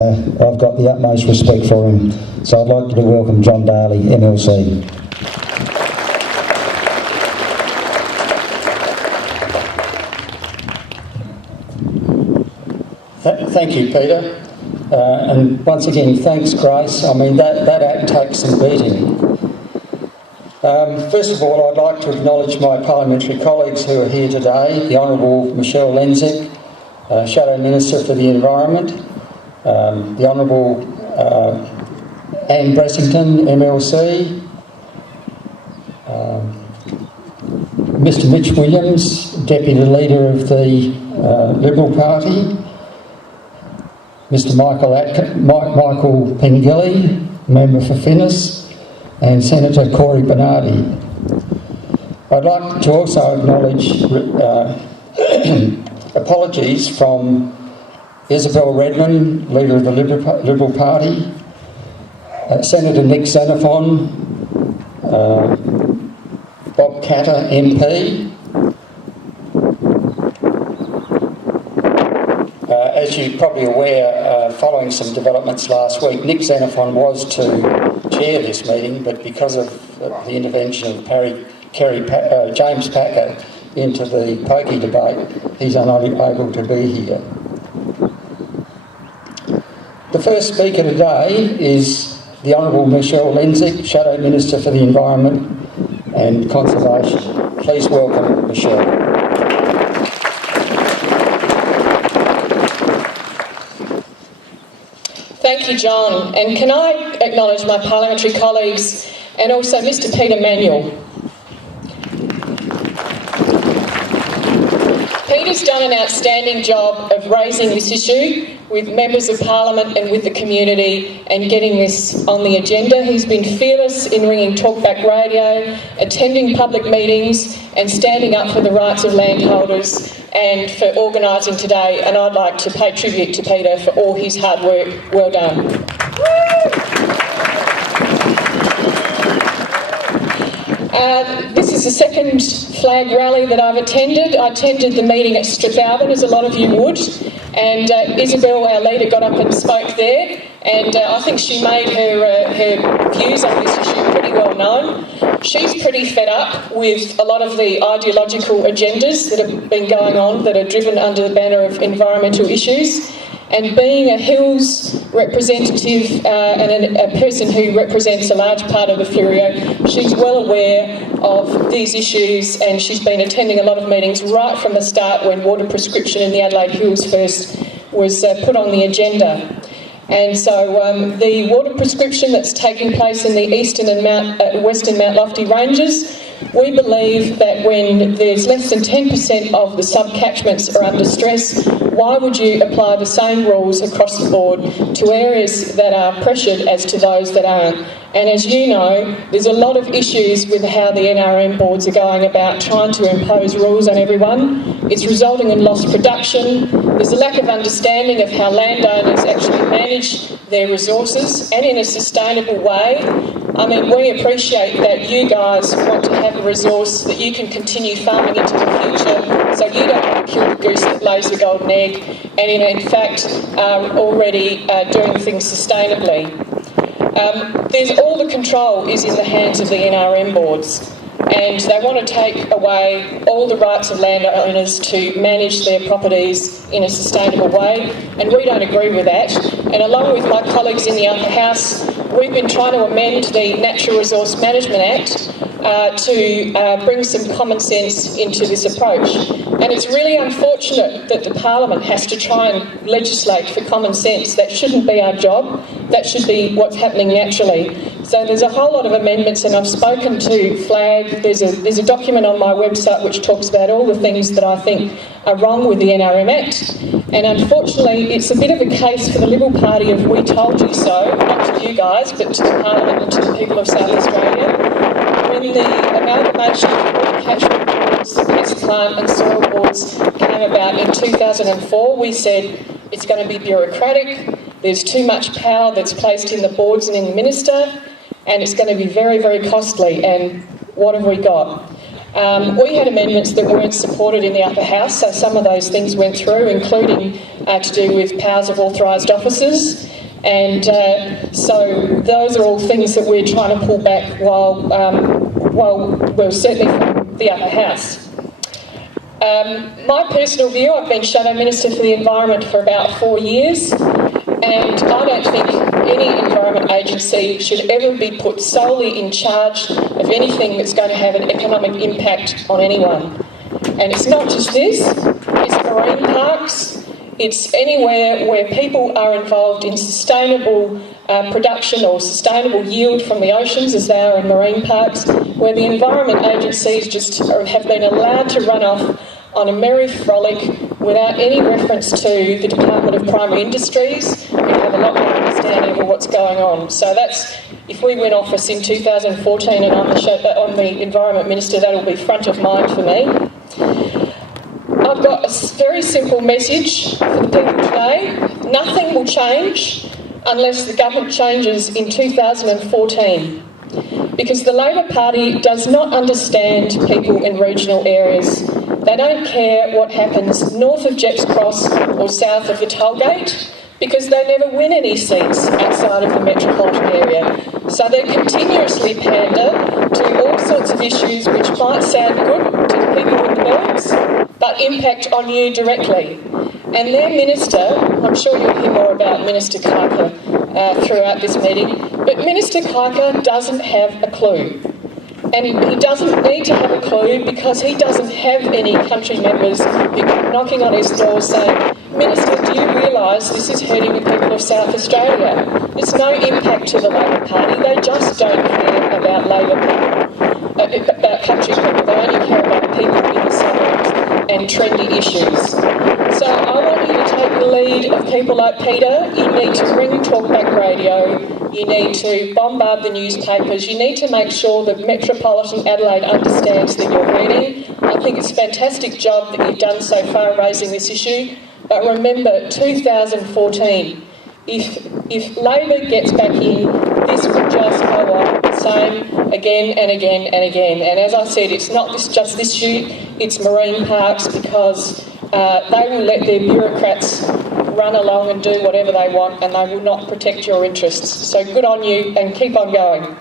I've got the utmost respect for him. So I'd like to welcome John Daly, MLC. Thank you, Peter. And once again, thanks, Grace. I mean, that act takes some beating. First of all, I'd like to acknowledge my parliamentary colleagues who are here today, the Honourable Michelle Lensink, Shadow Minister for the Environment, the Honourable Anne Bressington, MLC, Mr Mitch Williams, Deputy Leader of the Liberal Party, Mr Michael Pengilly, Member for Finnis, and Senator Corey Bernardi. I'd like to also acknowledge apologies from Isabel Redman, Leader of the Liberal Party, Senator Nick Xenophon, Bob Catter, MP. As you're probably aware, following some developments last week, Nick Xenophon was to chair this meeting, but because of the intervention of James Packer into the pokey debate, he's unable to be here. The first speaker today is the Honourable Michelle Lensink, Shadow Minister for the Environment and Conservation. Please welcome Michelle. Thank you, John. And can I acknowledge my parliamentary colleagues and also Mr Peter Manuel. Peter's done an outstanding job of raising this issue with members of Parliament and with the community and getting this on the agenda. He's been fearless in ringing Talkback Radio, attending public meetings and standing up for the rights of landholders and for organising today, and I'd like to pay tribute to Peter for all his hard work. Well done. This is the second flag rally that I've attended. I attended the meeting at Strathalbyn, as a lot of you would, and Isabel, our leader, got up and spoke there, and I think she made her views on this issue pretty well known. She's pretty fed up with a lot of the ideological agendas that have been going on that are driven under the banner of environmental issues. And being a Hills representative and a person who represents a large part of the Fleurieu, she's well aware of these issues, and she's been attending a lot of meetings right from the start when water prescription in the Adelaide Hills first was put on the agenda. And so the water prescription that's taking place in the eastern and western Mount Lofty ranges, we believe that when there's less than 10% of the sub-catchments are under stress, why would you apply the same rules across the board to areas that are pressured as to those that aren't? And as you know, there's a lot of issues with how the NRM boards are going about trying to impose rules on everyone. It's resulting in lost production. There's a lack of understanding of how landowners actually manage their resources and in a sustainable way. I mean, we appreciate that you guys want to have a resource that you can continue farming into the future, so you don't want to kill the goose that lays the golden egg, and in fact are already doing things sustainably. There's all the control is in the hands of the NRM boards, and they want to take away all the rights of landowners to manage their properties in a sustainable way, and we don't agree with that. And along with my colleagues in the upper house, we've been trying to amend the Natural Resource Management Act to bring some common sense into this approach. And it's really unfortunate that the Parliament has to try and legislate for common sense. That shouldn't be our job. That should be what's happening naturally. So there's a whole lot of amendments, and I've spoken to FLAG. There's a document on my website which talks about all the things that I think are wrong with the NRM Act. And unfortunately, it's a bit of a case for the Liberal Party of we told you so, not to you guys, but to the Parliament and to the people of South Australia. When the amalgamation of water catchment boards, pest plant and soil boards came about in 2004, we said it's going to be bureaucratic, there's too much power that's placed in the boards and in the minister, and it's going to be very, very costly. And what have we got? We had amendments that weren't supported in the upper house, so some of those things went through, including to do with powers of authorised officers. And so those are all things that we're trying to pull back while well, certainly from the upper house. My personal view, I've been Shadow Minister for the Environment for about 4 years, and I don't think any environment agency should ever be put solely in charge of anything that's going to have an economic impact on anyone. And it's not just this, it's marine parks, it's anywhere where people are involved in sustainable production or sustainable yield from the oceans, as they are in marine parks, where the environment agencies just have been allowed to run off on a merry frolic without any reference to the Department of Primary Industries, who have a lot more understanding of what's going on. So that's, if we win office in 2014 and I'm the Environment Minister, that'll be front of mind for me. I've got a very simple message for the people today. Nothing will change unless the government changes in 2014. Because the Labor Party does not understand people in regional areas. They don't care what happens north of Jepps Cross or south of the Tollgate, because they never win any seats outside of the metropolitan area. So they continuously pander to all sorts of issues which might sound good to the people in the burbs, but impact on you directly. And their minister, I'm sure you'll hear more about Minister Kuiper throughout this meeting, but Minister Kuiper doesn't have a clue. And he doesn't need to have a clue because he doesn't have any country members who come knocking on his door saying, Minister, do you realise this is hurting the people of South Australia? There's no impact to the Labor Party. They just don't care about Labor people, about country people. They only care about people in the suburbs and trendy issues. So I want you to take the lead of people like Peter. You need to ring Talkback Radio. You need to bombard the newspapers. You need to make sure that Metropolitan Adelaide understands that you're reading. I think it's a fantastic job that you've done so far raising this issue. But remember, 2014, if Labor gets back in, this will just go on the same again and again and again. And as I said, it's not just this issue, it's marine parks, because they will let their bureaucrats run along and do whatever they want, and they will not protect your interests. So good on you, and keep on going.